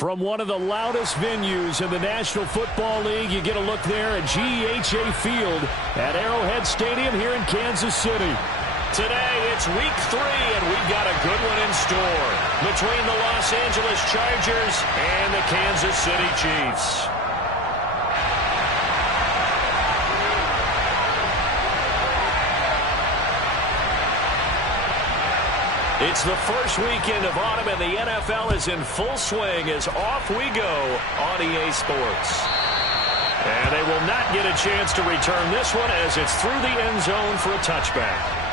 From one of the loudest venues in the National Football League, you get a look there at GEHA Field at Arrowhead Stadium here in Kansas City. Today, it's week 3, and we've got a good one in store between the Los Angeles Chargers and the Kansas City Chiefs. It's the first weekend of autumn, and the NFL is in full swing as off we go on EA Sports. And they will not get a chance to return this one as it's through the end zone for a touchback.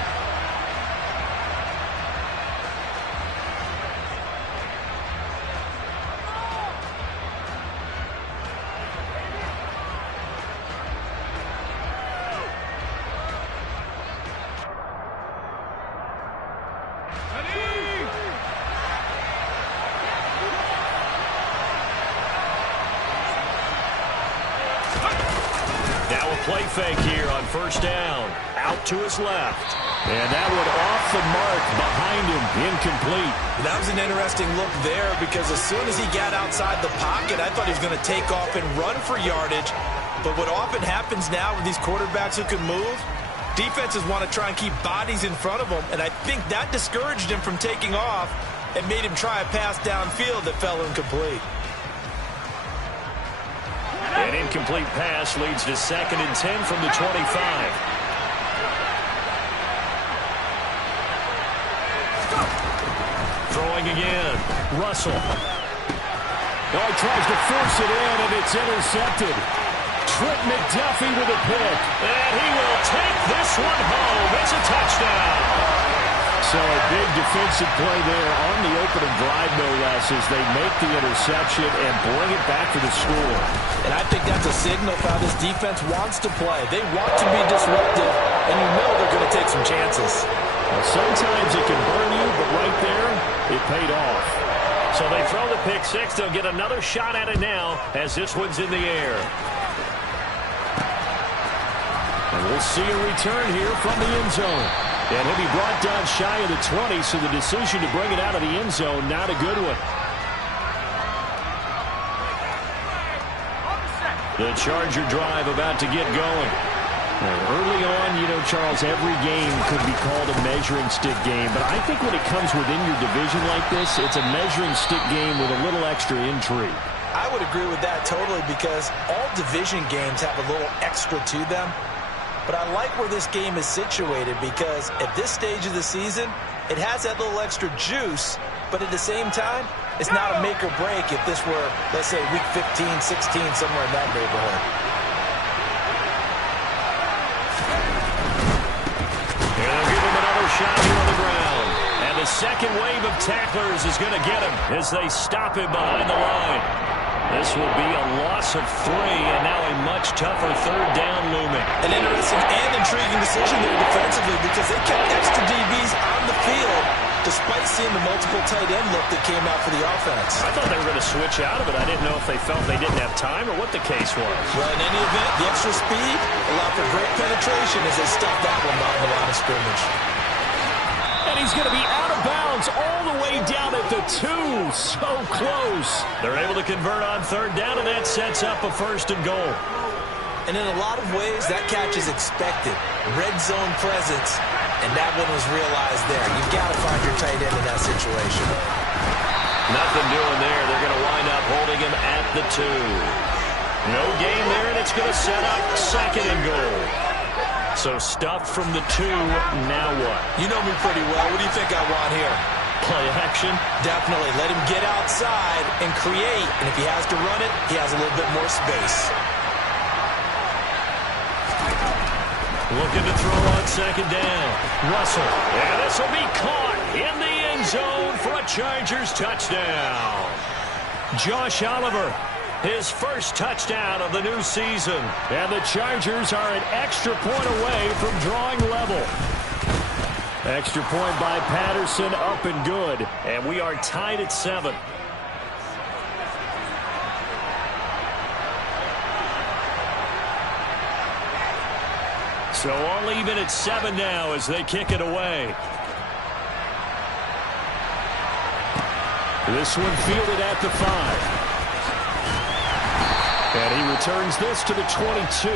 Play fake here on first down. Out to his left. And that one off the mark behind him. Incomplete. That was an interesting look there because as soon as he got outside the pocket, I thought he was going to take off and run for yardage. But what often happens now with these quarterbacks who can move, defenses want to try and keep bodies in front of them. And I think that discouraged him from taking off and made him try a pass downfield that fell incomplete. An incomplete pass leads to 2nd and 10 from the 25. Throwing again. Russell. Oh, he tries to force it in, and it's intercepted. Trent McDuffie with a pick. And he will take this one home. It's a touchdown. So a big defensive play there on the opening drive, no less, as they make the interception and bring it back to the score. And I think that's a signal for how this defense wants to play. They want to be disruptive, and you know they're going to take some chances. Well, sometimes it can burn you, but right there, it paid off. So they throw the pick six. They'll get another shot at it now as this one's in the air. And we'll see a return here from the end zone. And he'll be brought down shy of the 20, so the decision to bring it out of the end zone, not a good one. The Charger drive about to get going. Early on, you know, Charles, every game could be called a measuring stick game. But I think when it comes within your division like this, it's a measuring stick game with a little extra intrigue. I would agree with that totally because all division games have a little extra to them. But I like where this game is situated because at this stage of the season, it has that little extra juice, but at the same time, it's not a make or break if this were, let's say, week 15, 16, somewhere in that neighborhood. And they'll give him another shot here on the ground. And the second wave of tacklers is going to get him as they stop him behind the line. This will be a loss of 3, and now a much tougher third down looming. An interesting and intriguing decision there defensively because they kept extra DBs on the field despite seeing the multiple tight end look that came out for the offense. I thought they were going to switch out of it. I didn't know if they felt they didn't have time or what the case was. Well, in any event, the extra speed allowed for great penetration as they stuffed that one behind the line of scrimmage. And he's going to be out of bounds all the way down at the 2. So close. They're able to convert on third down, and that sets up a 1st and goal. And in a lot of ways, that catch is expected. Red zone presence, and that one was realized there. You've got to find your tight end in that situation. Nothing doing there. They're going to wind up holding him at the 2. No gain there, and it's going to set up 2nd and goal. So stuffed from the 2, now what? You know me pretty well. What do you think I want here? Play action? Definitely. Let him get outside and create. And if he has to run it, he has a little bit more space. Looking to throw on 2nd down. Russell. And this will be caught in the end zone for a Chargers touchdown. Josh Oliver. His first touchdown of the new season. And the Chargers are an extra point away from drawing level. Extra point by Patterson, up and good. And we are tied at 7. So all even at 7 now as they kick it away. This one fielded at the 5. And he returns this to the 22.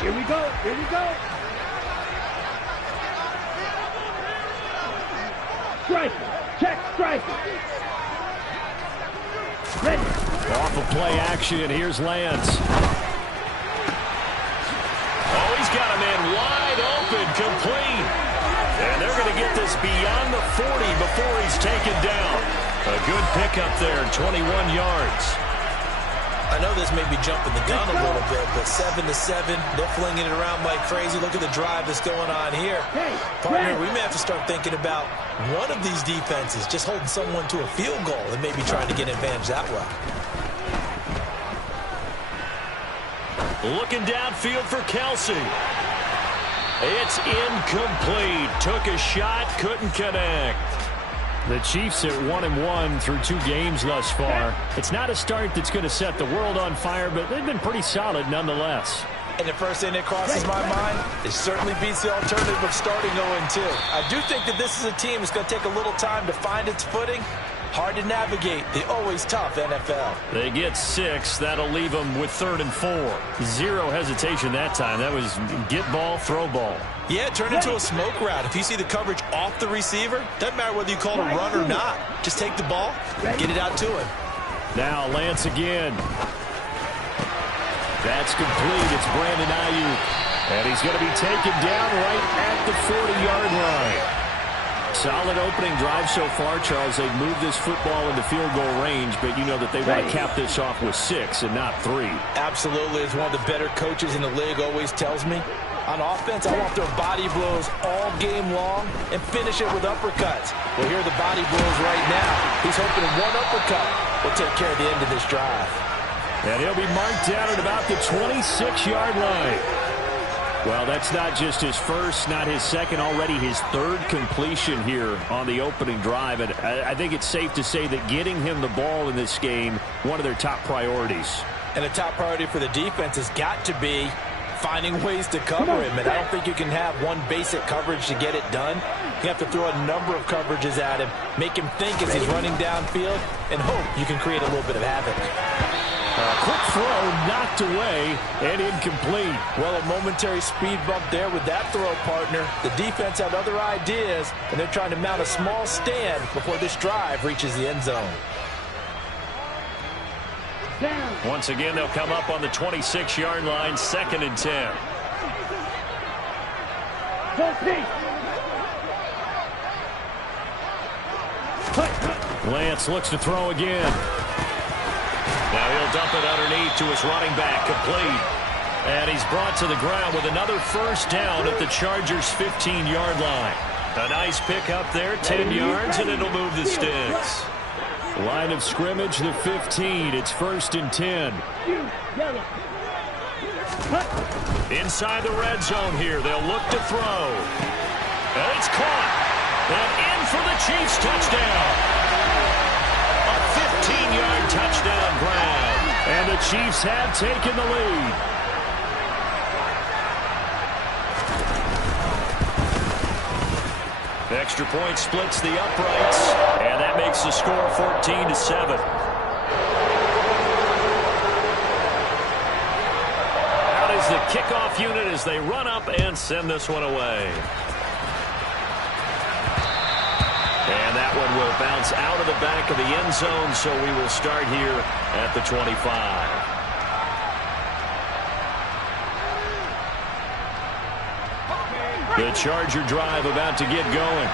Here we go. Here we go. Strike. Check. Strike. Ready. Off of play action. Here's Lance. Oh, he's got a man wide open, complete. And they're going to get this beyond the 40 before he's taken down. A good pickup there, 21 yards. I know this may be jumping the gun a little bit, but 7-7, they're flinging it around like crazy. Look at the drive that's going on here. Partner, we may have to start thinking about one of these defenses just holding someone to a field goal and maybe trying to get an advantage that way. Looking downfield for Kelsey. It's incomplete. Took a shot, couldn't connect. The Chiefs at 1-1 through 2 games thus far. It's not a start that's going to set the world on fire, but they've been pretty solid nonetheless. And the first thing that crosses my mind, it certainly beats the alternative of starting 0-2. I do think that this is a team that's going to take a little time to find its footing. Hard to navigate the always tough NFL. They get 6. That'll leave them with 3rd and 4. Zero hesitation that time. That was get ball, throw ball. Yeah, turn into a smoke route. If you see the coverage off the receiver, doesn't matter whether you call it a run or not. Just take the ball, get it out to him. Now Lance again. That's complete. It's Brandon Ayuk. And he's going to be taken down right at the 40-yard line. Solid opening drive so far, Charles. They've moved this football into field goal range, but you know that they want to cap this off with 6 and not 3. Absolutely. As one of the better coaches in the league always tells me, on offense, I want their body blows all game long and finish it with uppercuts. Well, here are the body blows right now. He's hoping one uppercut will take care of the end of this drive. And he'll be marked down at about the 26-yard line. Well, that's not just his first, not his second, already his 3rd completion here on the opening drive. And I think it's safe to say that getting him the ball in this game, one of their top priorities. And the top priority for the defense has got to be finding ways to cover him. And I don't think you can have one basic coverage to get it done. You have to throw a number of coverages at him, make him think as he's running downfield, and hope you can create a little bit of havoc. Quick throw knocked away and incomplete. Well, a momentary speed bump there with that throw, partner. The defense had other ideas, and they're trying to mount a small stand before this drive reaches the end zone. Once again, they'll come up on the 26-yard line, 2nd and 10. Lance looks to throw again. Now he'll dump it underneath to his running back, complete. And he's brought to the ground with another first down at the Chargers' 15-yard line. A nice pickup there, 10 yards, and it'll move the sticks. Line of scrimmage, the 15. It's 1st and 10. Inside the red zone here, they'll look to throw. And it's caught. And in for the Chiefs touchdown. 15-yard touchdown grab. And the Chiefs have taken the lead. Extra point splits the uprights, and that makes the score 14-7. Out is the kickoff unit as they run up and send this one away. And that one will bounce out of the back of the end zone, so we will start here at the 25. The Charger drive about to get going.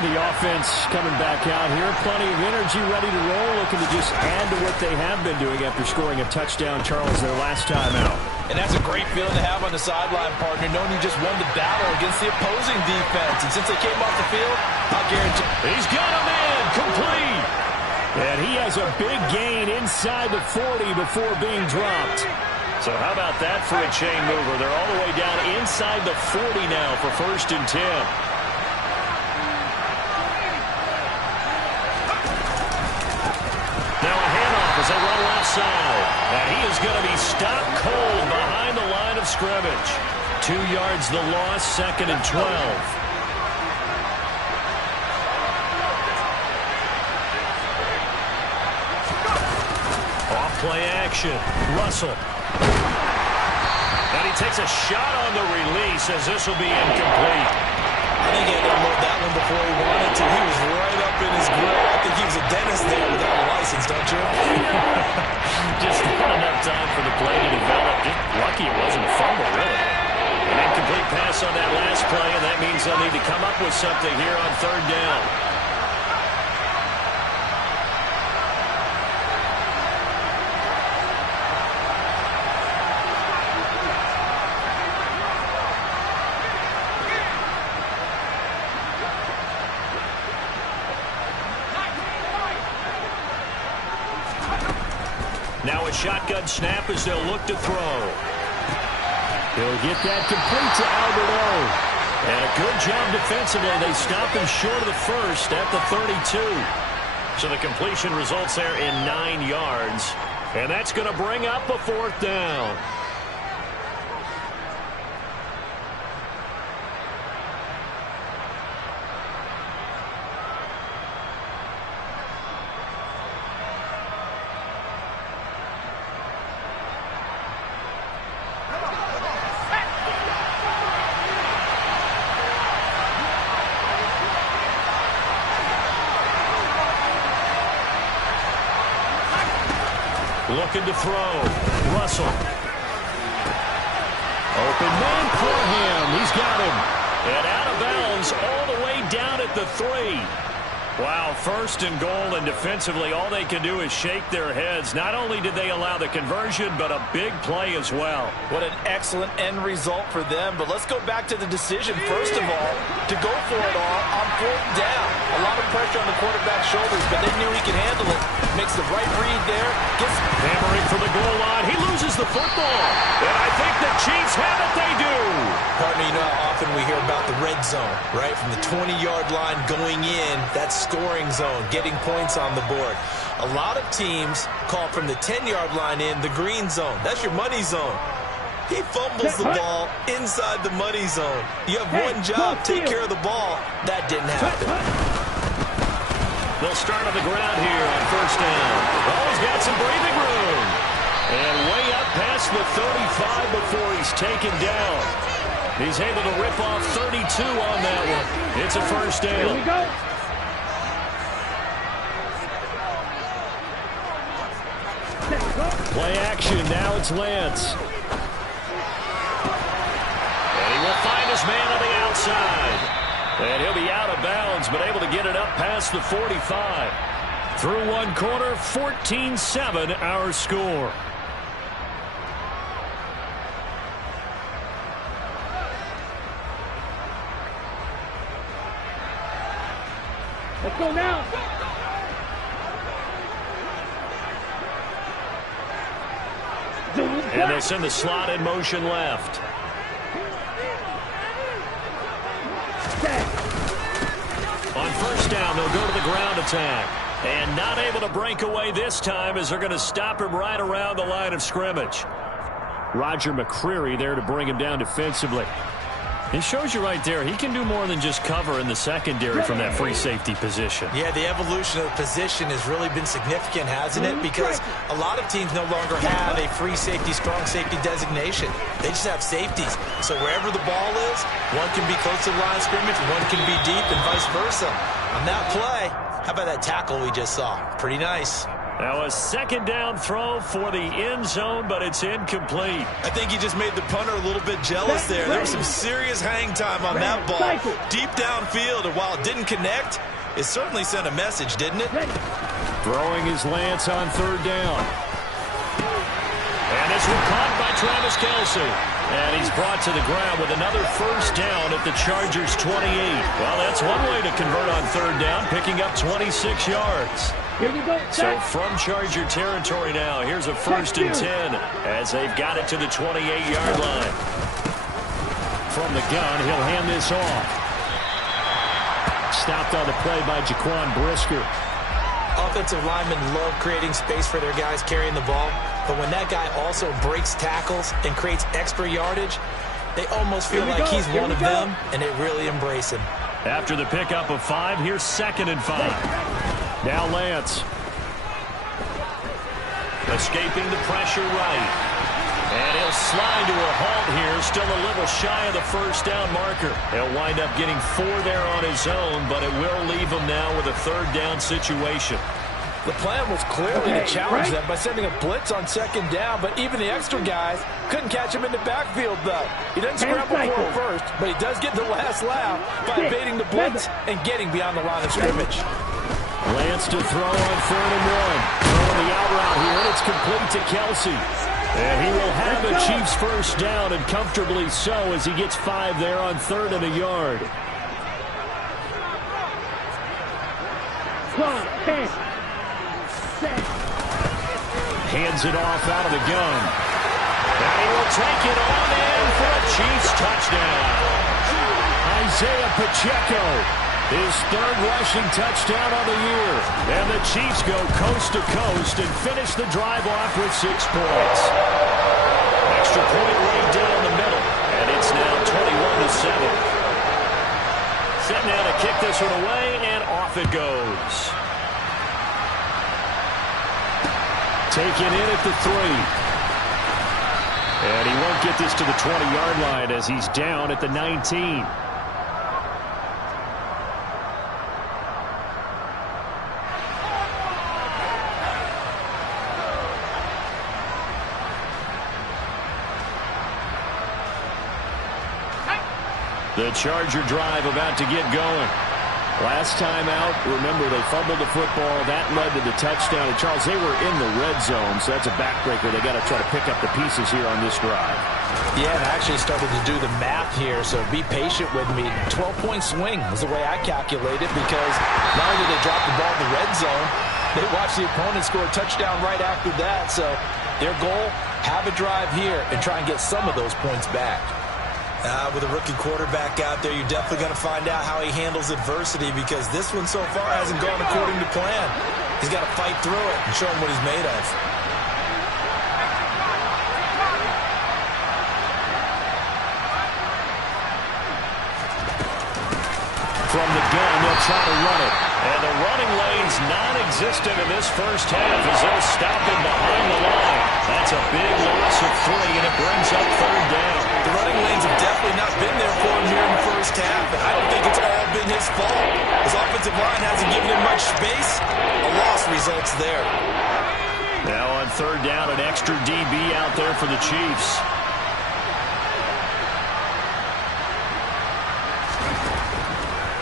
The offense coming back out here. Plenty of energy, ready to roll, looking to just add to what they have been doing after scoring a touchdown, Charles, their last time out. And that's a great feeling to have on the sideline, partner, knowing you just won the battle against the opposing defense. And since they came off the field, I'll guarantee he's got a man complete. And he has a big gain inside the 40 before being dropped. So how about that for a chain mover? They're all the way down inside the 40 now for 1st and 10. Now a handoff as they run left side. And he is going to be stopped cold behind the scrimmage. 2 yards the loss, 2nd and 12. Off play action. Russell. And he takes a shot on the release as this will be incomplete. I think he had to unload that one before he wanted to. He was right up in his grill. I think he was a dentist there without a license, don't you? Just not enough time for the play to develop. Just lucky it wasn't a fumble, really. An incomplete pass on that last play, and that means they'll need to come up with something here on 3rd down. Now a shotgun snap as they'll look to throw. He'll get that complete to Alberto. And a good job defensively. They stop him short of the first at the 32. So the completion results there in 9 yards. And that's going to bring up a 4th down. Looking to throw. Russell. Open man for him. He's got him. And out of bounds all the way down at the 3. Wow, 1st and goal, and defensively all they can do is shake their heads. Not only did they allow the conversion, but a big play as well. What an excellent end result for them. But let's go back to the decision, first of all, to go for it all on 4th down. A lot of pressure on the quarterback's shoulders, but they knew he could handle it. Makes the right read there. Gets hammering for the goal line. He loses the football. And I think the Chiefs have it. They do. Partner, you know how often we hear about the red zone, right? From the 20-yard line going in, that's scoring zone, getting points on the board. A lot of teams call from the 10-yard line in the green zone. That's your money zone. He fumbles the ball inside the money zone. You have one job, take care of the ball. That didn't happen. They'll start on the ground here on 1st down. Oh, he's got some breathing room. And way up past the 35 before he's taken down. He's able to rip off 32 on that one. It's a 1st down. Here we go. Play action. Now it's Lance. And he will find his man on the outside. And he'll be out of bounds, but able to get it up past the 45. Through one quarter, 14-7 our score. Let's go now. And they send the slot in motion left. On 1st down, they'll go to the ground attack. And not able to break away this time as they're going to stop him right around the line of scrimmage. Roger McCreary there to bring him down defensively. It shows you right there, he can do more than just cover in the secondary from that free safety position. Yeah, the evolution of the position has really been significant, hasn't it? Because a lot of teams no longer have a free safety, strong safety designation. They just have safeties. So wherever the ball is, one can be close to the line of scrimmage, one can be deep, and vice versa. On that play, how about that tackle we just saw? Pretty nice. Now a 2nd down throw for the end zone, but it's incomplete. I think he just made the punter a little bit jealous there. There was some serious hang time on that ball. Deep downfield, and while it didn't connect, it certainly sent a message, didn't it? Throwing his Lance on 3rd down. And this one caught by Travis Kelce. And he's brought to the ground with another 1st down at the Chargers' 28. Well, that's one way to convert on 3rd down, picking up 26 yards. Here we go. So from Charger territory now, here's a 1st and 10 as they've got it to the 28-yard line. From the gun, he'll hand this off. Stopped on the play by Jaquan Brisker. Offensive linemen love creating space for their guys carrying the ball, but when that guy also breaks tackles and creates extra yardage, they almost feel like he's one of them, and they really embrace him. After the pickup of 5, here's 2nd and 5. Now Lance. Escaping the pressure right. And he'll slide to a halt here, still a little shy of the first down marker. He'll wind up getting 4 there on his own, but it will leave him now with a 3rd down situation. The plan was clearly to challenge them by sending a blitz on 2nd down, but even the extra guys couldn't catch him in the backfield, though. He doesn't scramble for it first, but he does get the last laugh by evading the blitz and getting beyond the line of scrimmage. Lance to throw on 3rd and 1. Throwing the out route here, and it's complete to Kelsey. And he will have the Chiefs' first down, and comfortably so, as he gets 5 there on 3rd and a yard. 12, 10, 6. Hands it off out of the gun. And he will take it on in for a Chiefs touchdown. Isaiah Pacheco, his 3rd rushing touchdown on the year. And the Chiefs go coast to coast and finish the drive off with 6 points. Extra point right down the middle. And it's now 21-7. Setting down to kick this one away, and off it goes. Taken in at the 3. And he won't get this to the 20-yard line as he's down at the 19. The Charger drive about to get going. Last time out, remember, they fumbled the football. That led to the touchdown. And, Charles, they were in the red zone, so that's a backbreaker. They got to try to pick up the pieces here on this drive. Yeah, and I actually started to do the math here, so be patient with me. 12-point swing is the way I calculate it, because not only did they drop the ball in the red zone, they watched the opponent score a touchdown right after that. So their goal, have a drive here and try and get some of those points back. With a rookie quarterback out there, you're definitely going to find out how he handles adversity, because this one so far hasn't gone according to plan. He's got to fight through it and show him what he's made of. From the gun, they'll try to run it. And the running lane's non-existent in this first half as they'll stop him behind the line. That's a big loss of 3, and it brings up 3rd down. The running lanes have definitely not been there for him here in the first half, and I don't think it's all been his fault. His offensive line hasn't given him much space. A loss results there. Now on 3rd down, an extra DB out there for the Chiefs.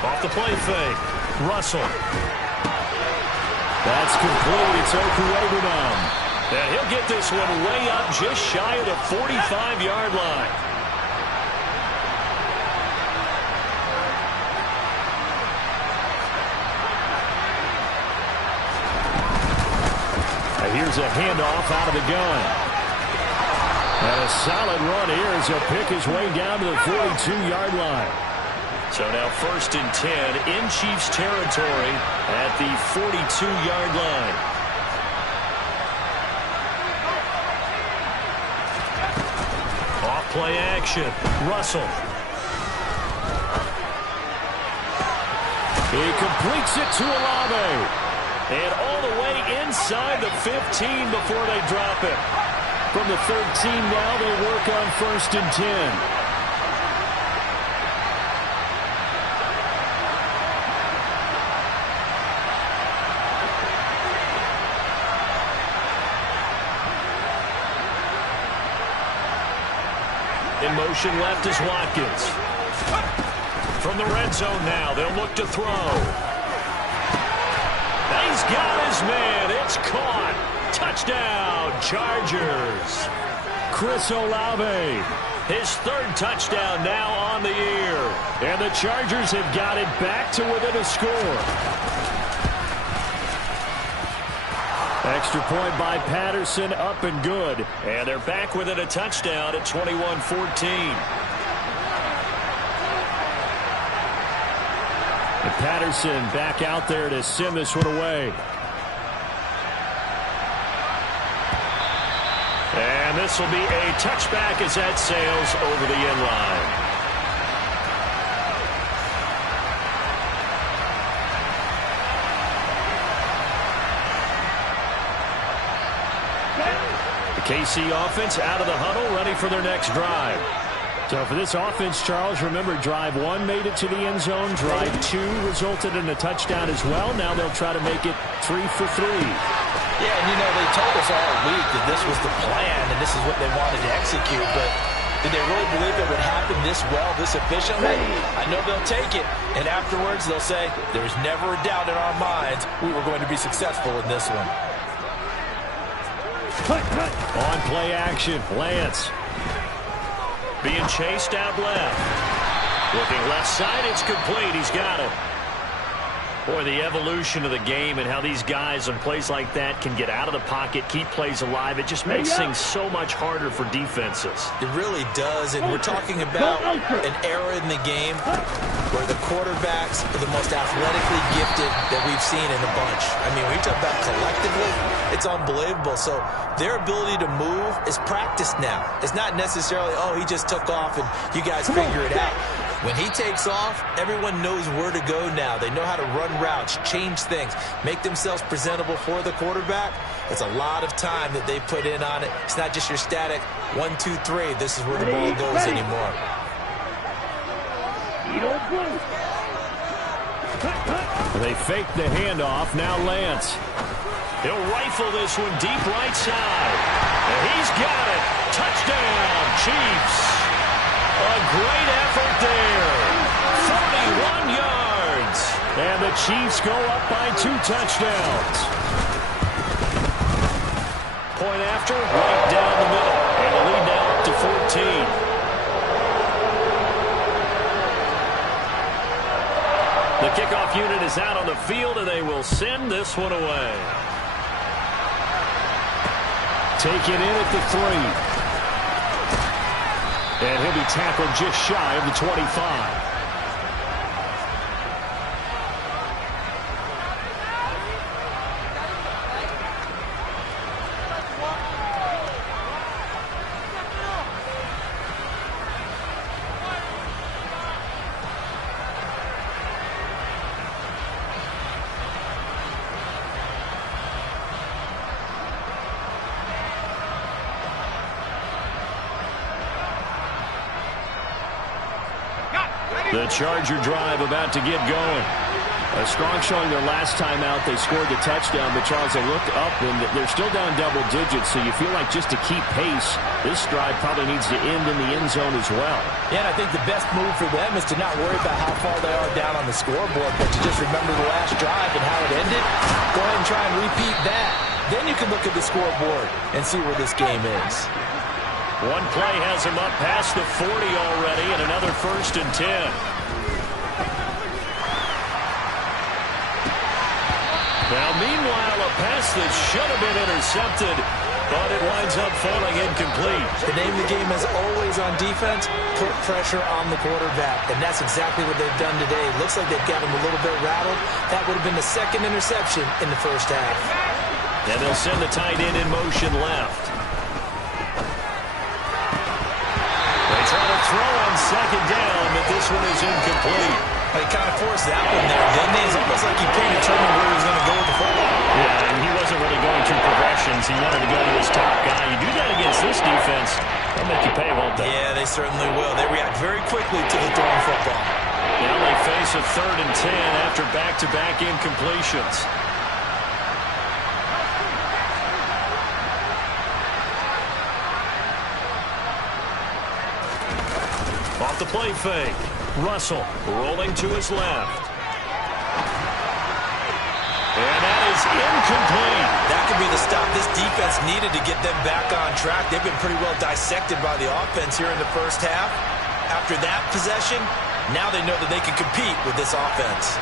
Off the play fake. Russell. That's complete. It's Okuwebunam. And he'll get this one way up just shy of the 45-yard line. Here's a handoff out of the gun. And a solid run here as he'll pick his way down to the 42-yard line. So now 1st and 10 in Chiefs territory at the 42-yard line. Off play action. Russell. He completes it to Olave. And all the way inside the 15 before they drop it. From the 13 now, they work on 1st and 10. In motion left is Watkins. From the red zone now, they'll look to throw. He's got his man. It's caught. Touchdown, Chargers. Chris Olave. His 3rd touchdown now on the year. And the Chargers have got it back to within a score. Extra point by Patterson, up and good. And they're back within a touchdown at 21-14. And Patterson back out there to send this one away. And this will be a touchback as that sails over the end line. The KC offense out of the huddle, ready for their next drive. So for this offense, Charles, remember, drive 1 made it to the end zone. Drive 2 resulted in a touchdown as well. Now they'll try to make it 3 for 3. Yeah, and they told us all week that this was the plan and this is what they wanted to execute, but did they really believe it would happen this well, this efficiently? I know they'll take it, and afterwards they'll say, there's never a doubt in our minds we were going to be successful in this one. On play action, Lance. Being chased out left. Looking left side, it's complete. He's got it. Boy, the evolution of the game and how these guys on plays like that can get out of the pocket, keep plays alive, it just makes things so much harder for defenses. It really does, and we're talking about an era in the game where the quarterbacks are the most athletically gifted that we've seen in a bunch. I mean, when you talk about collectively, it's unbelievable. So their ability to move is practiced now. It's not necessarily, oh, he just took off and you guys figure it out. When he takes off, everyone knows where to go now. They know how to run routes, change things, make themselves presentable for the quarterback. It's a lot of time that they put in on it. It's not just your static 1, 2, 3. This is where the ball goes anymore. They fake the handoff. Now Lance. He'll rifle this one deep right side. And he's got it. Touchdown, Chiefs. A great effort there. 41 yards. And the Chiefs go up by 2 touchdowns. Point after, right down the middle. And the lead now up to 14. The kickoff unit is out on the field, and they will send this one away. Take it in at the 3. And he'll be tackled just shy of the 25. The Charger drive about to get going. A strong showing their last time out. They scored the touchdown, but Charles, they looked up and they're still down double digits, so you feel like just to keep pace, this drive probably needs to end in the end zone as well. Yeah, and I think the best move for them is to not worry about how far they are down on the scoreboard, but to just remember the last drive and how it ended. Go ahead and try and repeat that. Then you can look at the scoreboard and see where this game is. One play has him up past the 40 already, and another 1st and 10. Now, meanwhile, a pass that should have been intercepted, but it winds up falling incomplete. The name of the game is always on defense, put pressure on the quarterback, and that's exactly what they've done today. Looks like they've got him a little bit rattled. That would have been the 2nd interception in the first half. And they'll send the tight end in motion left. They try to throw on 2nd down, but this one is incomplete. They kind of forced that one there, didn't they? It's almost like he predetermined where he was going to go with the football. Yeah, and he wasn't really going through progressions. He wanted to go to his top guy. You do that against this defense, they'll make you pay, won't they? Yeah, they certainly will. They react very quickly to the throwing football. Now they face a 3rd and 10 after back-to-back incompletions. Off the play fake. Russell rolling to his left. And that is incomplete. That could be the stop this defense needed to get them back on track. They've been pretty well dissected by the offense here in the first half. After that possession, now they know that they can compete with this offense.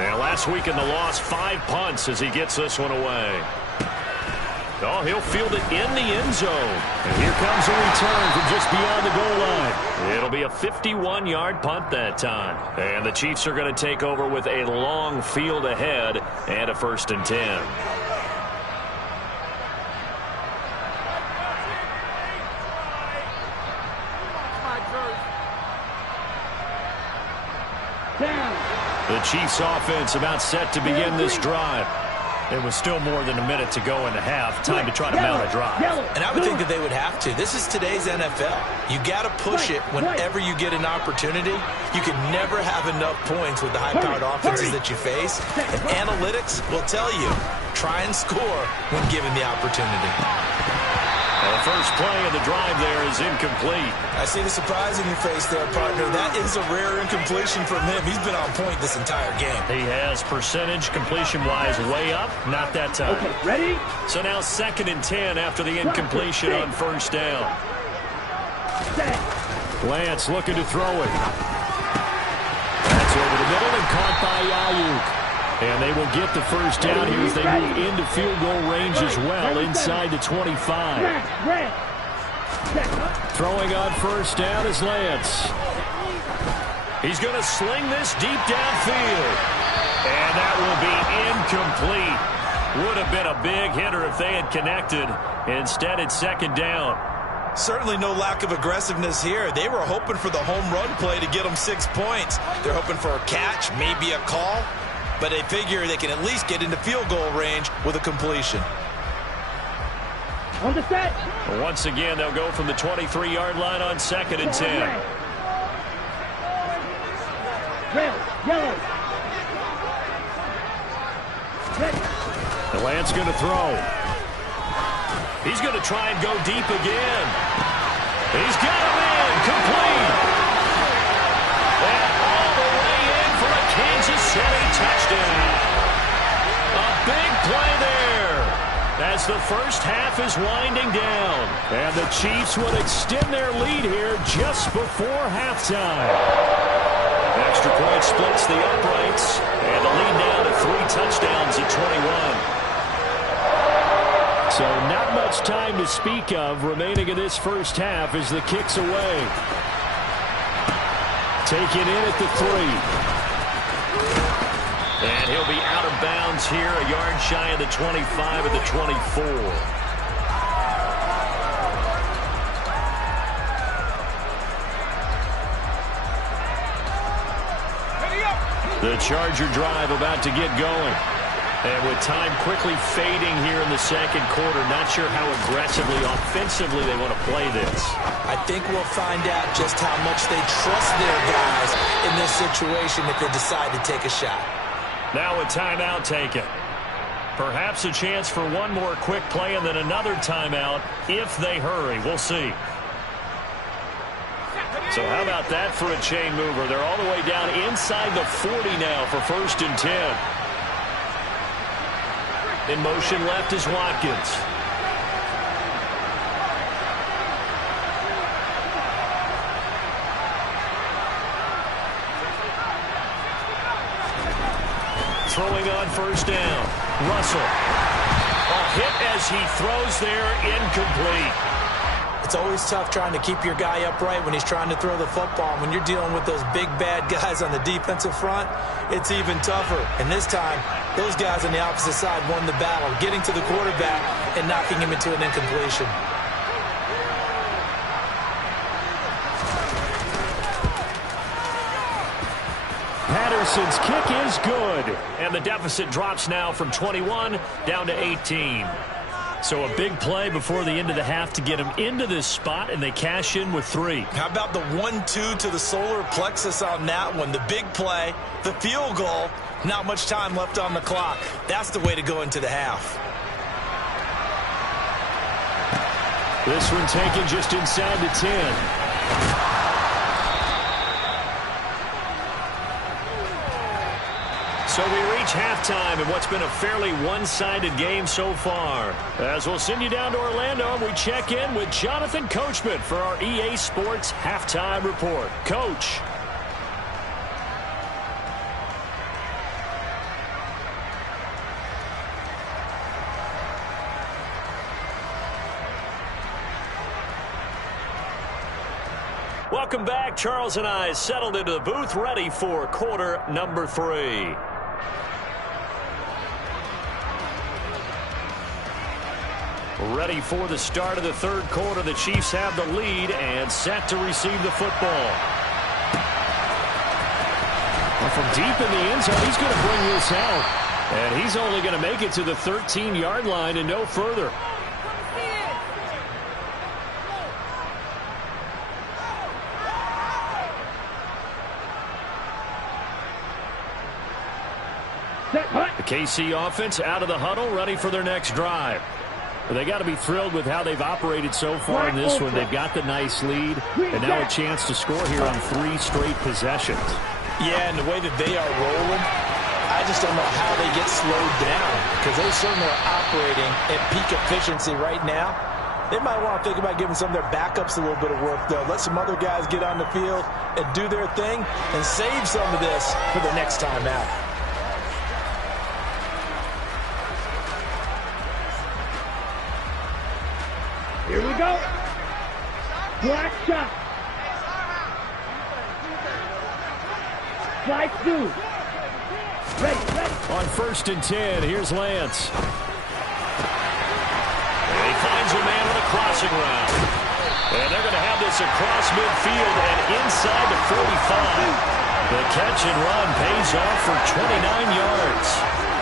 And last week in the loss, 5 punts as he gets this one away. Oh, he'll field it in the end zone. And here comes a return from just beyond the goal line. It'll be a 51-yard punt that time. And the Chiefs are going to take over with a long field ahead and a 1st and 10. Chiefs offense about set to begin this drive. There was still more than a minute to go in the half. Time to try to mount a drive. And I would think that they would have to. This is today's NFL. You got to push it whenever you get an opportunity. You can never have enough points with the high-powered offenses that you face. And analytics will tell you, try and score when given the opportunity. Well, the first play of the drive there is incomplete. I see the surprise in your face there, partner. That is a rare incompletion from him. He's been on point this entire game. He has percentage completion-wise way up. Not that time. Okay, ready? So now 2nd and 10 after the incompletion on first down. Set. Lance looking to throw it. That's over the middle and caught by Ayuk. And they will get the first down here as they move into field goal range as well inside the 25. Throwing on first down is Lance. He's going to sling this deep downfield. And that will be incomplete. Would have been a big hitter if they had connected. Instead, it's 2nd down. Certainly no lack of aggressiveness here. They were hoping for the home run play to get them 6 points. They're hoping for a catch, maybe a call. But they figure they can at least get into field goal range with a completion. On the set. Once again, they'll go from the 23-yard line on 2nd and 10. Red, yellow. Red. The Lance going to throw. He's going to try and go deep again. He's got him in. Complete. And all the way in for a Kansas City touchdown. A big play there as the first half is winding down. And the Chiefs would extend their lead here just before halftime. Extra point splits the uprights. And the lead down to 3 touchdowns at 21. So not much time to speak of remaining in this first half as the kick's away. Taken in at the 3. And he'll be out of bounds here, a yard shy of the 25 at the 24. The Charger drive about to get going. And with time quickly fading here in the second quarter, not sure how aggressively, offensively they want to play this. I think we'll find out just how much they trust their guys in this situation if they decide to take a shot. Now a timeout taken. Perhaps a chance for one more quick play and then another timeout if they hurry. We'll see. So how about that for a chain mover? They're all the way down inside the 40 now for 1st and 10. In motion left is Watkins. Throwing on first down. Russell. A hit as he throws there, incomplete. It's always tough trying to keep your guy upright when he's trying to throw the football. When you're dealing with those big, bad guys on the defensive front, it's even tougher. And this time, those guys on the opposite side won the battle, getting to the quarterback and knocking him into an incompletion. Patterson's kick is good. And the deficit drops now from 21 down to 18. So a big play before the end of the half to get them into this spot, and they cash in with 3. How about the 1-2 to the solar plexus on that one? The big play, the field goal, not much time left on the clock. That's the way to go into the half. This one taken just inside the 10. So we reach halftime in what's been a fairly one-sided game so far. As we'll send you down to Orlando, we check in with Jonathan Coachman for our EA Sports Halftime Report. Coach. Welcome back. Charles and I settled into the booth, ready for quarter number 3. Ready for the start of the third quarter. The Chiefs have the lead and set to receive the football. A from deep in the end zone, he's going to bring this out. And he's only going to make it to the 13-yard line and no further. The KC offense out of the huddle, ready for their next drive. They got to be thrilled with how they've operated so far in this one. They've got the nice lead, and now a chance to score here on 3 straight possessions. Yeah, and the way that they are rolling, I just don't know how they get slowed down, because they certainly are operating at peak efficiency right now. They might want to think about giving some of their backups a little bit of work, though. Let some other guys get on the field and do their thing and save some of this for the next time out. Here we go. Black shot. Slide 2. Ready. On 1st and 10, here's Lance. And he finds a man on a crossing route. And they're going to have this across midfield and inside the 45. The catch and run pays off for 29 yards.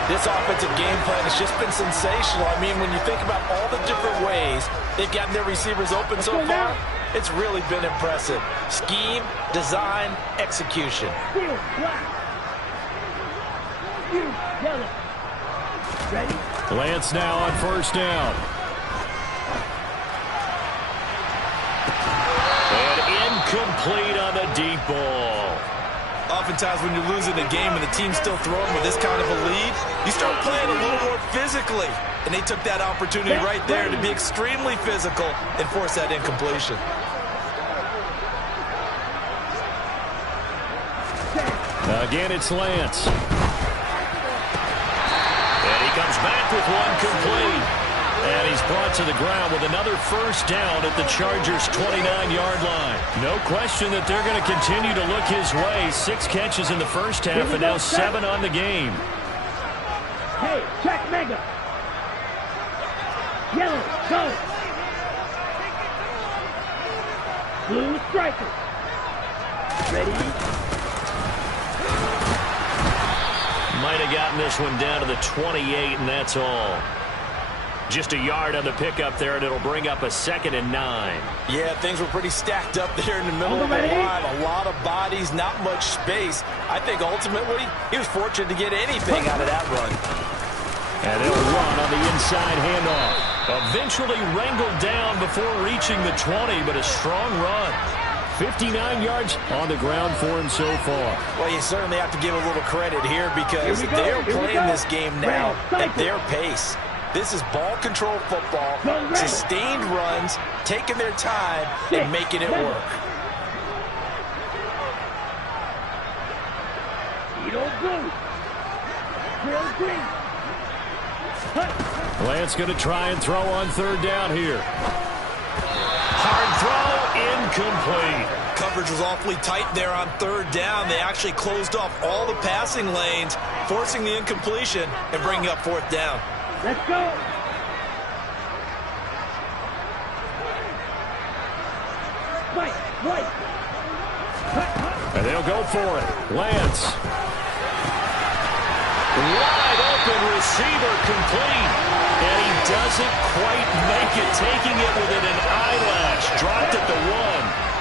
This offensive game plan has just been sensational. I mean, when you think about all the different ways they've gotten their receivers open so far, it's really been impressive. Scheme, design, execution. Blue, black. Blue, yellow. Ready? Lance now on 1st down. And incomplete on the deep ball. Oftentimes when you're losing a game and the team's still throwing with this kind of a lead, you start playing a little more physically. And they took that opportunity right there to be extremely physical and force that incompletion. Again, it's Lance. And he comes back with one complete. And he's brought to the ground with another 1st down at the Chargers' 29-yard line. No question that they're going to continue to look his way. 6 catches in the first half and now 7 on the game. Hey, check mega. Yellow, go. Blue striker. Ready? Might have gotten this one down to the 28, and that's all. Just a yard on the pickup there, and it'll bring up a 2nd and 9. Yeah, things were pretty stacked up there in the middle of the line. A lot of bodies, not much space. I think ultimately he was fortunate to get anything out of that run. And they'll run on the inside handoff. Eventually wrangled down before reaching the 20, but a strong run. 59 yards on the ground for him so far. Well, you certainly have to give a little credit here because they're playing this game now at their pace. This is ball control football, sustained runs, taking their time and making it work. Lance going to try and throw on 3rd down here. Hard throw, incomplete. Coverage was awfully tight there on 3rd down. They actually closed off all the passing lanes, forcing the incompletion and bringing up 4th down. Let's go. Right. And they'll go for it. Lance. Wide open receiver complete. And he doesn't quite make it, taking it within an eyelash. Dropped at the 1.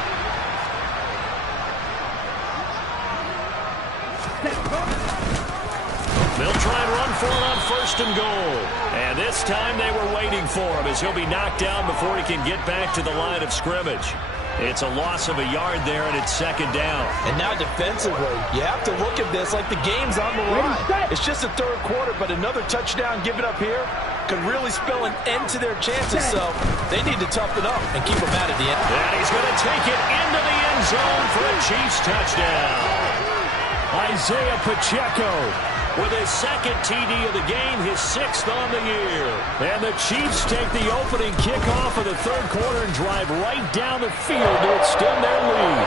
They'll try and run for it on 1st and goal. And this time they were waiting for him as he'll be knocked down before he can get back to the line of scrimmage. It's a loss of a yard there, and it's 2nd down. And now defensively, you have to look at this like the game's on the line. It's just the 3rd quarter, but another touchdown given up here could really spell an end to their chances. So they need to toughen up and keep them out at the end. And he's going to take it into the end zone for a Chiefs touchdown. Isaiah Pacheco with his 2nd TD of the game, his 6th on the year. And the Chiefs take the opening kickoff of the 3rd quarter and drive right down the field to extend their lead.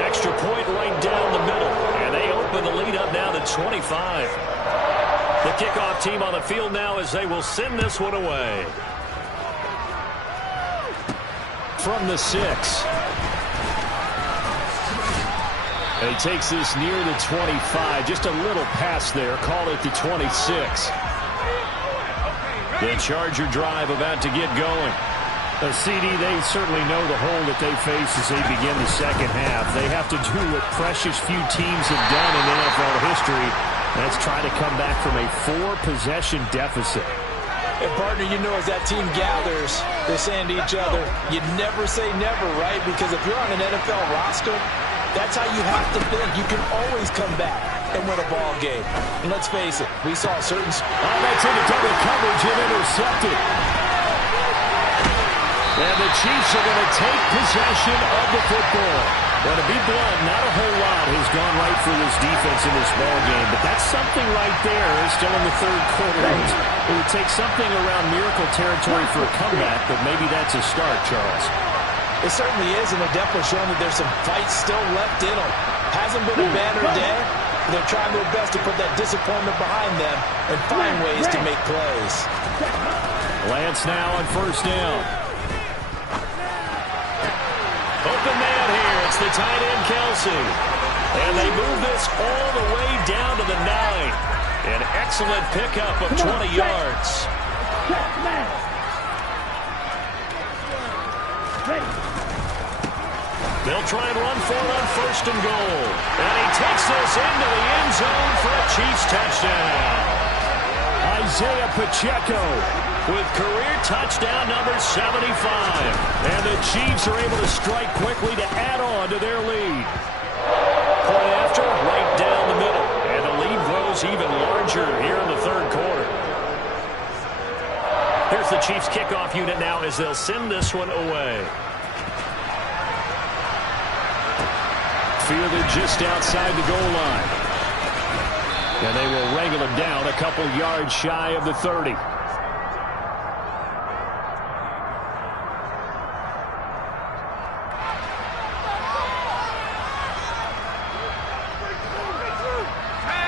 Extra point right down the middle, and they open the lead up now to 25. The kickoff team on the field now as they will send this one away. From the 6. He takes this near the 25. Just a little pass there. Call it the 26. The Charger drive about to get going. CD, they certainly know the hole that they face as they begin the second half. They have to do what precious few teams have done in NFL history. That's try to come back from a 4-possession deficit. And partner, you know, as that team gathers, they're saying to each other, you never say never, right? Because if you're on an NFL roster, that's how you have to think. You can always come back and win a ball game. And let's face it, we saw certain... Oh, that's into double coverage and intercepted. And the Chiefs are going to take possession of the football. Well, to be blunt, not a whole lot has gone right for this defense in this ball game, but that's something right there. Still in the third quarter. It would take something around miracle territory for a comeback, but maybe that's a start, Charles. It certainly is, and they're definitely showing that there's some fight still left in them. Hasn't been a banner day. They're trying their best to put that disappointment behind them and find ways to make plays. Lance now on first down. Open man here. It's the tight end, Kelsey. And they move this all the way down to the 9. An excellent pickup of 20 yards. They'll try and run for it on first and goal. And he takes this into the end zone for a Chiefs touchdown. Isaiah Pacheco with career touchdown number 75. And the Chiefs are able to strike quickly to add on to their lead. Point after, right down the middle. And the lead grows even larger here in the third quarter. Here's the Chiefs kickoff unit now as they'll send this one away. Fielded just outside the goal line. And they will wrangle it down a couple yards shy of the 30.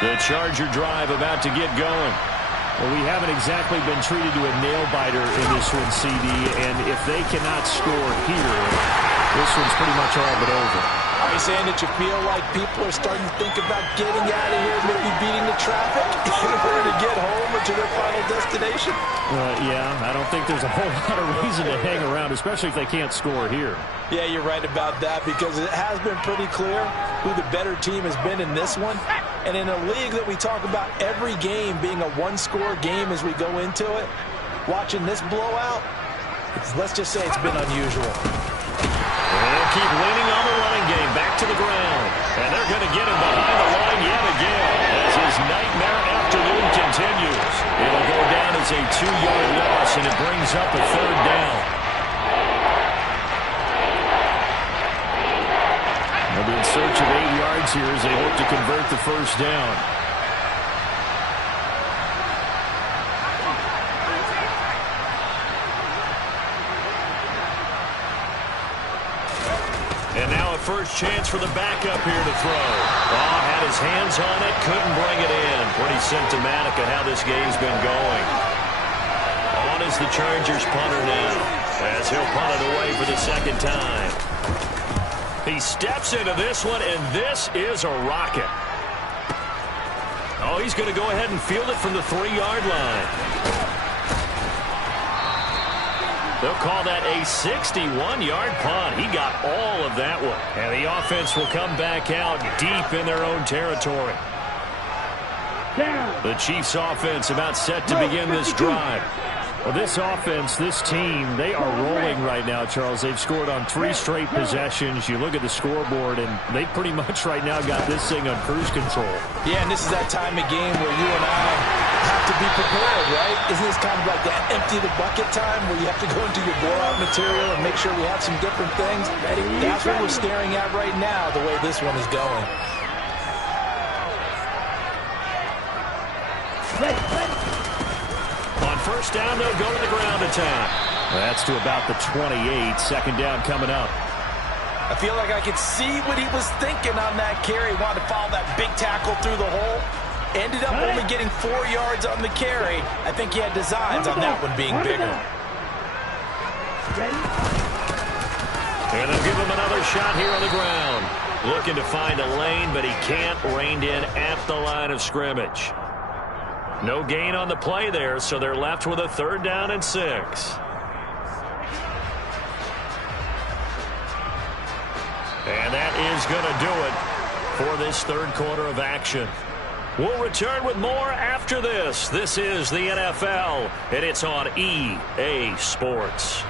The Charger drive about to get going. Well, we haven't exactly been treated to a nail-biter in this one, CD, and if they cannot score here, this one's pretty much all but over. Are you saying that you feel like people are starting to think about getting out of here, maybe beating the traffic in order to get home or to their final destination? Yeah, I don't think there's a whole lot of reason to hang around, especially if they can't score here. Yeah, you're right about that because it has been pretty clear who the better team has been in this one. And in a league that we talk about every game being a one-score game as we go into it, watching this blowout, let's just say it's been unusual. They'll keep leaning on the running game back to the ground. And they're going to get him behind the line yet again as his nightmare afternoon continues. It'll go down as a 2-yard loss, and it brings up a third down. They'll be in search of 8 yards here as they hope to convert the first down. And now a first chance for the backup here to throw. Oh, had his hands on it, couldn't bring it in. Pretty symptomatic of how this game's been going. On is the Chargers punter now, as he'll punt it away for the second time. He steps into this one, and this is a rocket. Oh, he's going to go ahead and field it from the 3-yard line. They'll call that a 61-yard punt. He got all of that one. And the offense will come back out deep in their own territory. The Chiefs offense about set to begin this drive. Well, this offense, this team, they are rolling right now, Charles. They've scored on 3 straight possessions. You look at the scoreboard, and they pretty much right now got this thing on cruise control. Yeah, and this is that time of game where you and I have to be prepared, right? Isn't this kind of like that empty the bucket time where you have to go into your blowout material and make sure we have some different things? That's what we're staring at right now, the way this one is going. On first down, they'll go to the ground attack. That's to about the 28. Second down coming up. I feel like I could see what he was thinking on that carry. Wanted to follow that big tackle through the hole. Ended up only getting 4 yards on the carry. I think he had designs on that one being bigger. And they'll give him another shot here on the ground. Looking to find a lane, but he can't. Reined in at the line of scrimmage. No gain on the play there, so they're left with a 3rd down and 6. And that is going to do it for this 3rd quarter of action. We'll return with more after this. This is the NFL, and it's on EA Sports.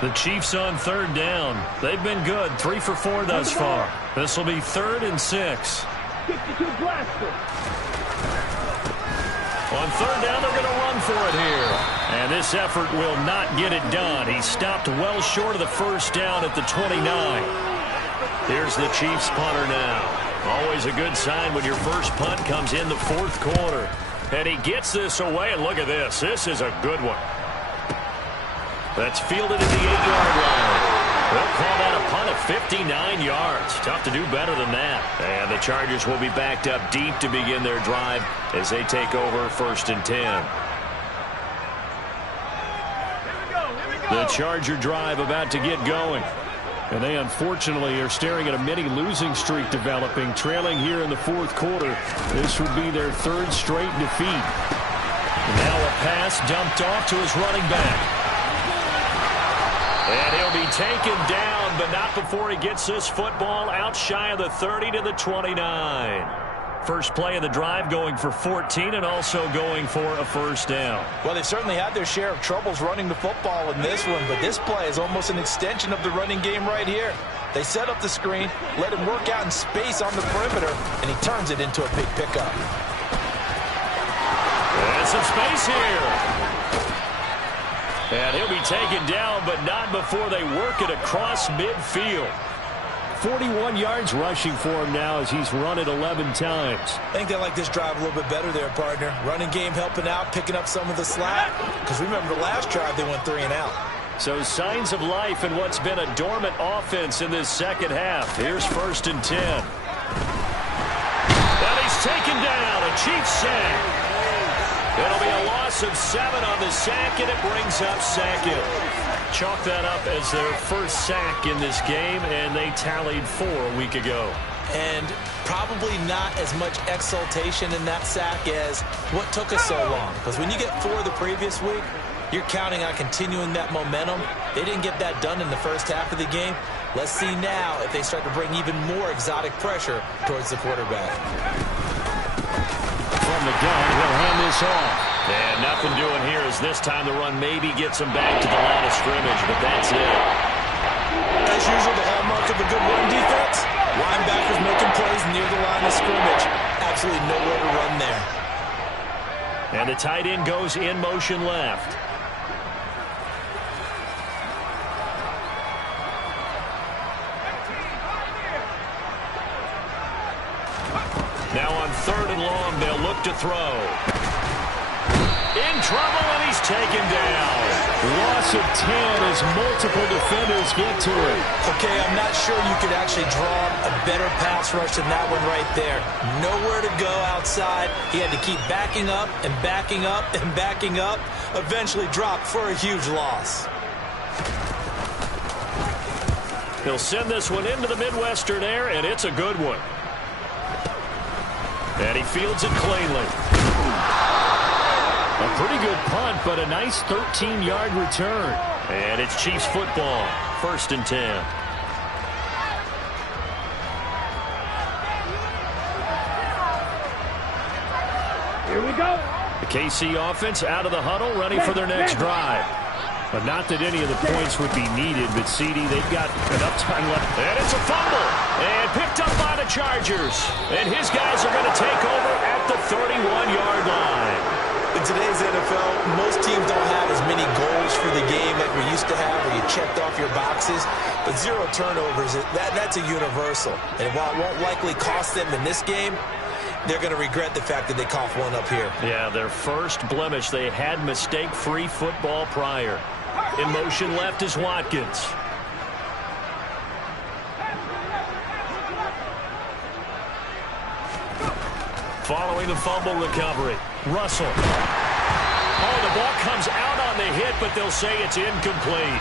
The Chiefs on 3rd down. They've been good, 3 for 4 thus far. This will be 3rd and 6. 52 blaster. On 3rd down, they're going to run for it here. And this effort will not get it done. He stopped well short of the 1st down at the 29. Here's the Chiefs punter now. Always a good sign when your first punt comes in the 4th quarter. And he gets this away, and look at this. This is a good one. That's fielded at the 8-yard line. They'll call that a punt of 59 yards. Tough to do better than that. And the Chargers will be backed up deep to begin their drive as they take over 1st and 10. The Charger drive about to get going. And they unfortunately are staring at a mini losing streak developing, trailing here in the 4th quarter. This would be their 3rd straight defeat. Now a pass dumped off to his running back. And he'll be taken down, but not before he gets this football out shy of the 30 to the 29. First play of the drive going for 14 and also going for a 1st down. Well, they certainly had their share of troubles running the football in this one, but this play is almost an extension of the running game right here. They set up the screen, let him work out in space on the perimeter, and he turns it into a big pickup. And some space here. And he'll be taken down, but not before they work it across midfield. 41 yards rushing for him now as he's run it 11 times. I think they like this drive a little bit better there, partner. Running game helping out, picking up some of the slack. Because remember, the last drive they went 3 and out. So signs of life in what's been a dormant offense in this 2nd half. Here's 1st and 10. And he's taken down. A Chiefs sack. It'll be a loss of 7 on the sack, and it brings up 2nd. Chalk that up as their 1st sack in this game, and they tallied 4 a week ago. And probably not as much exultation in that sack as what took us so long. Because when you get 4 the previous week, you're counting on continuing that momentum. They didn't get that done in the 1st half of the game. Let's see now if they start to bring even more exotic pressure towards the quarterback. From the gun, he'll hand this off. And nothing doing here as this time the run maybe gets him back to the line of scrimmage, but that's it. As usual, the hallmark of a good run defense, linebackers making plays near the line of scrimmage. Absolutely nowhere to run there. And the tight end goes in motion left. Now on 3rd and long, they'll look to throw. In trouble, and he's taken down. Loss of 10 as multiple defenders get to it. Okay, I'm not sure you could actually draw a better pass rush than that one right there. Nowhere to go outside. He had to keep backing up and backing up and backing up. Eventually dropped for a huge loss. He'll send this one into the Midwestern air, and it's a good one. And he fields it cleanly. A pretty good punt, but a nice 13-yard return. And it's Chiefs football, 1st and 10. Here we go. The KC offense out of the huddle, ready for their next drive. But not that any of the points would be needed, but CD, they've got enough time left. And it's a fumble. And picked up by the Chargers. And his guys are going to take over at the 31-yard line. In today's NFL, most teams don't have as many goals for the game like we used to have where you checked off your boxes. But 0 turnovers, that's a universal. And while it won't likely cost them in this game, they're going to regret the fact that they coughed one up here. Yeah, their first blemish. They had mistake-free football prior. In motion left is Watkins. Following the fumble recovery, Russell. Oh, the ball comes out on the hit, but they'll say it's incomplete.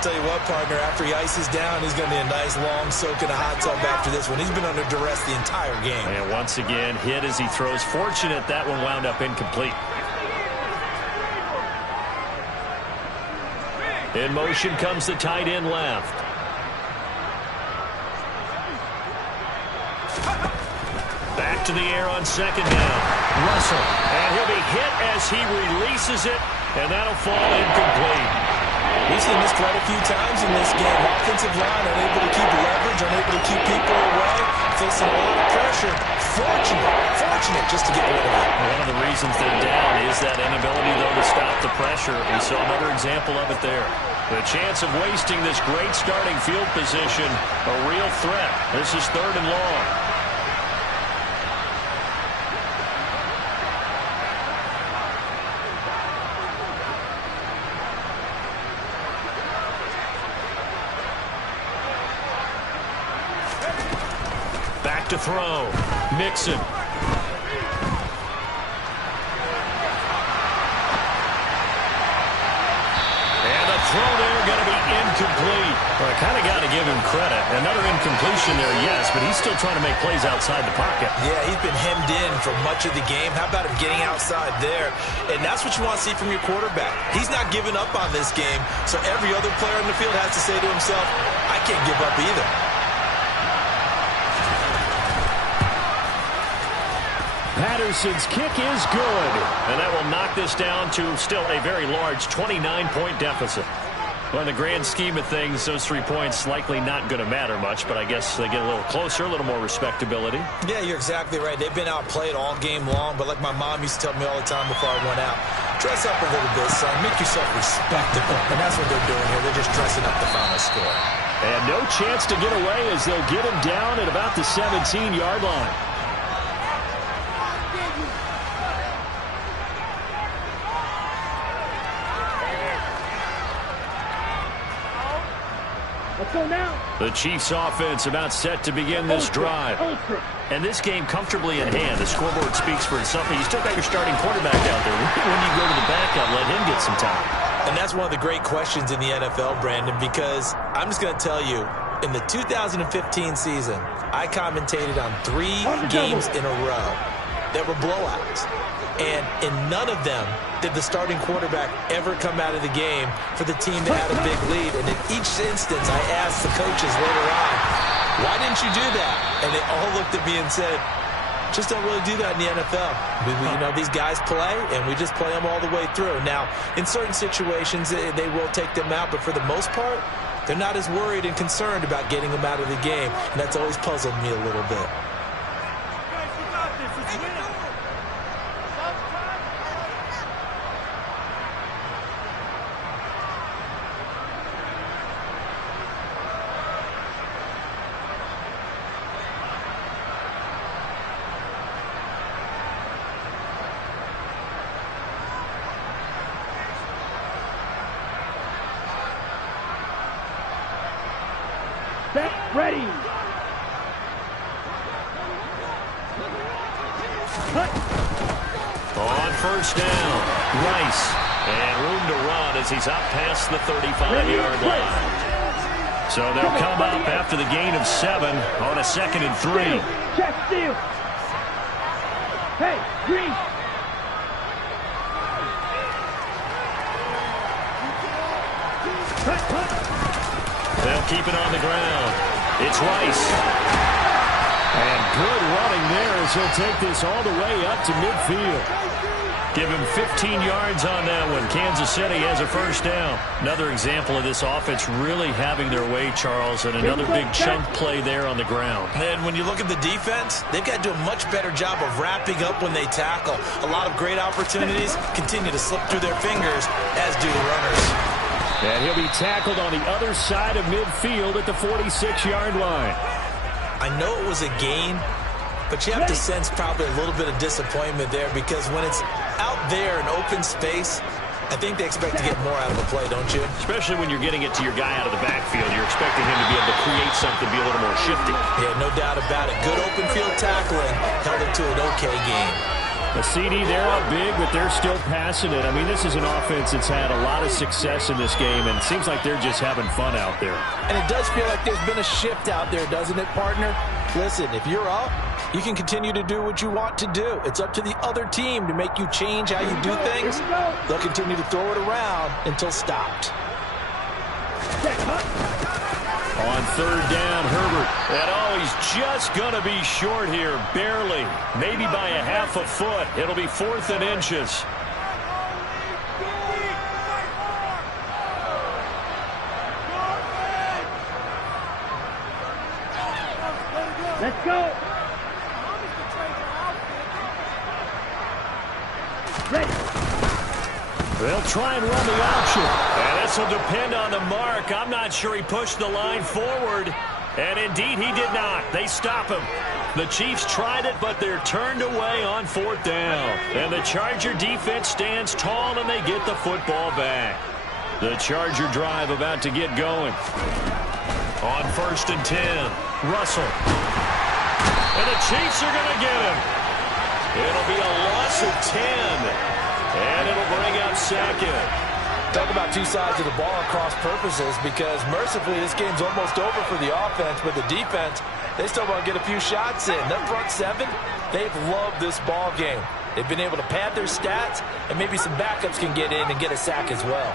Tell you what, partner, after he ices down, he's going to need a nice long soak in a hot tub after this one. He's been under duress the entire game. And once again, hit as he throws. Fortunate that one wound up incomplete. In motion comes the tight end left. Back to the air on second down. Russell. And he'll be hit as he releases it, and that'll fall incomplete. We've seen this quite a few times in this game. Offensive line unable to keep leverage, unable to keep people away, facing a lot of pressure. Fortunate just to get rid of it. One of the reasons they're down is that inability, though, to stop the pressure. We saw another example of it there. The chance of wasting this great starting field position, a real threat. This is 3rd and long. Back to throw. Mixon. Throw there going to be incomplete. Well, I kind of got to give him credit. Another incompletion there, yes, but he's still trying to make plays outside the pocket. Yeah, he's been hemmed in for much of the game. How about him getting outside there? And that's what you want to see from your quarterback. He's not giving up on this game, so every other player in the field has to say to himself, I can't give up either. Patterson's kick is good. And that will knock this down to still a very large 29-point deficit. Well, in the grand scheme of things, those 3 points likely not going to matter much, but I guess they get a little closer, a little more respectability. Yeah, you're exactly right. They've been outplayed all game long, but like my mom used to tell me all the time before I went out, dress up a little bit, son. Make yourself respectable. And that's what they're doing here. They're just dressing up the final score. And no chance to get away as they'll get him down at about the 17-yard line. Let's go now. The Chiefs offense about set to begin this drive. And this game comfortably in hand. The scoreboard speaks for itself. You still got your starting quarterback out there. When you go to the backup, let him get some time. And that's one of the great questions in the NFL, Brandon, because I'm just going to tell you, in the 2015 season, I commentated on 3 games in a row that were blowouts. And in none of them did the starting quarterback ever come out of the game for the team that had a big lead. And in each instance, I asked the coaches later on, why didn't you do that? And they all looked at me and said, just don't really do that in the NFL. You know, these guys play, and we just play them all the way through. Now, in certain situations, they will take them out, but for the most part, they're not as worried and concerned about getting them out of the game. And that's always puzzled me a little bit. Set, ready. Cut. On first down, Rice. And room to run as he's up past the 35-yard line. So they'll come up after the gain of 7 on a 2nd and 3. Check steal. Hey, green. Cut. They'll keep it on the ground. It's Rice. And good running there as he'll take this all the way up to midfield. Give him 15 yards on that one. Kansas City has a first down. Another example of this offense really having their way, Charles, and another big chunk play there on the ground. And when you look at the defense, they've got to do a much better job of wrapping up when they tackle. A lot of great opportunities continue to slip through their fingers, as do the runners. And he'll be tackled on the other side of midfield at the 46-yard line. I know it was a gain, but you have to sense probably a little bit of disappointment there because when it's out there in open space, I think they expect to get more out of the play, don't you? Especially when you're getting it to your guy out of the backfield. You're expecting him to be able to create something, be a little more shifty. Yeah, no doubt about it. Good open field tackling held it to an okay game. A CD, they're up big, but they're still passing it. I mean, this is an offense that's had a lot of success in this game, and it seems like they're just having fun out there. And it does feel like there's been a shift out there, doesn't it, partner? Listen, if you're up, you can continue to do what you want to do. It's up to the other team to make you change how you do things. They'll continue to throw it around until stopped. On third down, Herbert. And he's just going to be short here, barely. Maybe by a half a foot. It'll be 4th and inches. Let's go. Ready. They'll try and run the option. And this will depend on the mark. I'm not sure he pushed the line forward. And indeed, he did not. They stop him. The Chiefs tried it, but they're turned away on 4th down. And the Charger defense stands tall, and they get the football back. The Charger drive about to get going. On 1st and 10, Russell. And the Chiefs are going to get him. It'll be a loss of 10. And it'll bring up 2nd. Talk about two sides of the ball at cross purposes, because mercifully this game's almost over for the offense, but the defense, they still want to get a few shots in. That front seven, they've loved this ball game. They've been able to pad their stats, and maybe some backups can get in and get a sack as well.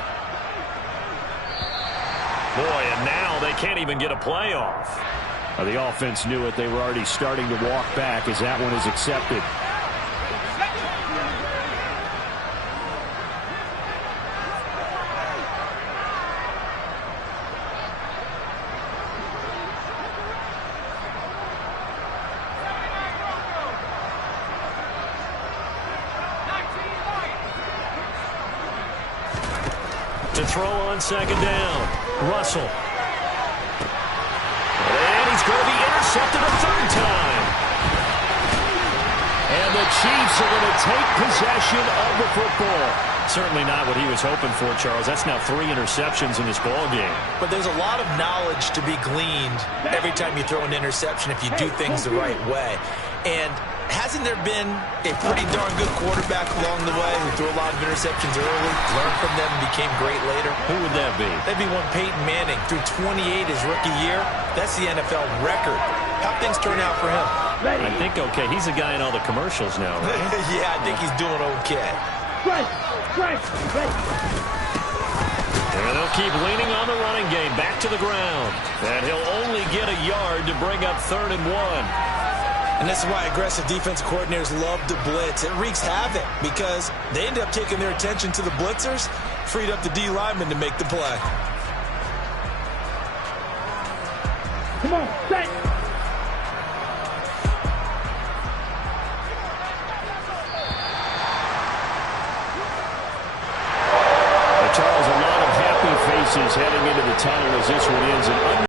Boy, and now they can't even get a play off. The offense knew it. They were already starting to walk back as that one is accepted. To throw on 2nd down. Russell. And he's going to be intercepted a 3rd time. And the Chiefs are going to take possession of the football. Certainly not what he was hoping for, Charles. That's now 3 interceptions in this ball game. But there's a lot of knowledge to be gleaned every time you throw an interception if you do things the right way. And hasn't there been a pretty darn good quarterback along the way who threw a lot of interceptions early, learned from them, and became great later? Who would that be? That'd be one Peyton Manning. Threw 28 his rookie year. That's the NFL record. How'd things turn out for him? I think okay. He's a guy in all the commercials now, right? Yeah, I think he's doing okay. Ready. And they'll keep leaning on the running game. Back to the ground. And he'll only get a yard to bring up 3rd and 1. And this is why aggressive defensive coordinators love to blitz. It wreaks havoc because they end up taking their attention to the blitzers, freed up the D lineman to make the play. Come on, set.